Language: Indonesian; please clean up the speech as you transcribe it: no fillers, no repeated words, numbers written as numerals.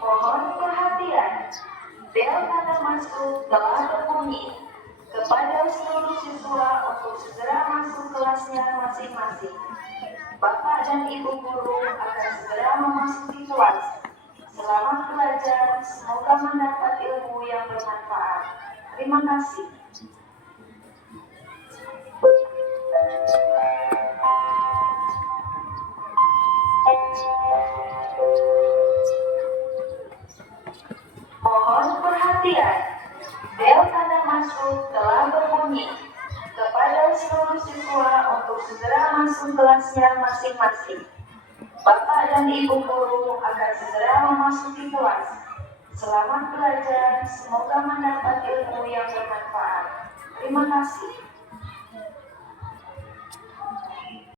Mohon perhatian, bel tanda masuk telah berbunyi. Kepada seluruh siswa untuk segera masuk kelasnya masing-masing. Bapak dan Ibu guru akan segera memasuki kelas. Selamat belajar, semoga mendapat ilmu yang bermanfaat. Terima kasih. Mohon perhatian, bel tanda masuk telah berbunyi. Kepada seluruh siswa untuk segera masuk kelasnya masing-masing. Bapak dan Ibu guru akan segera memasuki kelas. Selamat belajar, semoga mendapat ilmu yang bermanfaat. Terima kasih.